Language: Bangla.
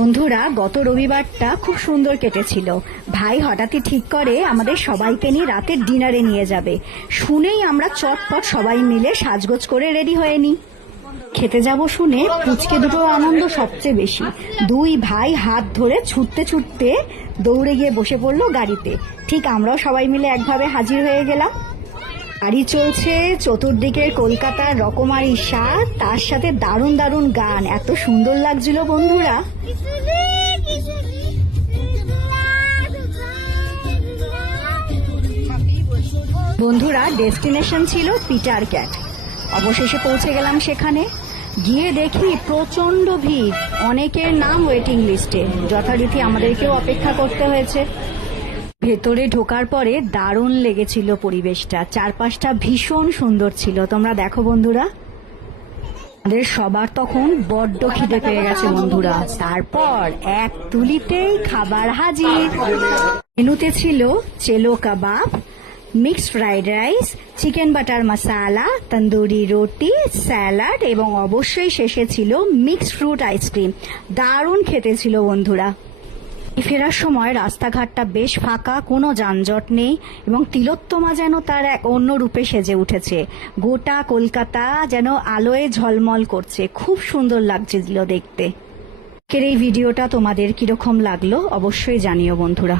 বন্ধুরা, গত রবিবারটা খুব সুন্দর কেটেছিল। ভাই হঠাৎই ঠিক করে আমাদের সবাইকে নিয়ে রাতের ডিনারে নিয়ে যাবে। শুনেই আমরা চটপট সবাই মিলে সাজগোজ করে রেডি হয়ে নিই। খেতে যাব শুনে পুচকে দুটোর আনন্দ সবচেয়ে বেশি। দুই ভাই হাত ধরে ছুটতে ছুটতে দৌড়ে গিয়ে বসে পড়লো গাড়িতে। ঠিক আমরাও সবাই মিলে একভাবে হাজির হয়ে গেলাম। গাড়ি চলছে, চতুর্দিকের কলকাতার রকমারি স্বাদ, তার সাথে দারুণ দারুণ গান। এত সুন্দর লাগছিল বন্ধুরা। বন্ধুরা, ডেস্টিনেশন ছিল পিটার ক্যাট। অবশেষে পৌঁছে গেলাম সেখানে। গিয়ে দেখি প্রচন্ড ভিড়, অনেকের নাম ওয়েটিং লিস্টে। যথারীতি আমাদেরকেও অপেক্ষা করতে হয়েছে। ভেতরে ঢোকার পরে দারুণ লেগেছিল পরিবেশটা, চারপাশটা ভীষণ সুন্দর ছিল। তোমরা দেখো বন্ধুরা, আমাদের সবার তখন বড্ড খিদে পেয়ে গেছে বন্ধুরা। তারপর এক তুলিতেই খাবার হাজির। মেনুতে ছিল চেলো কাবাব, mixed fried rice, chicken butter masala, tandoori রুটি, স্যালাড এবং অবশ্যই শেষে ছিল মিক্সড ফ্রুট আইসক্রিম। দারুণ খেতে ছিল বন্ধুরা। ফেরার সময় রাস্তাঘাটটা বেশ ফাঁকা, কোনো যানজট নেই এবং তিলোত্তমা যেন তার এক অন্য রূপে সেজে উঠেছে। গোটা কলকাতা যেন আলোয় ঝলমল করছে। খুব সুন্দর লাগছিল দেখতে। এই ভিডিওটা তোমাদের কিরকম লাগলো অবশ্যই জানিও বন্ধুরা।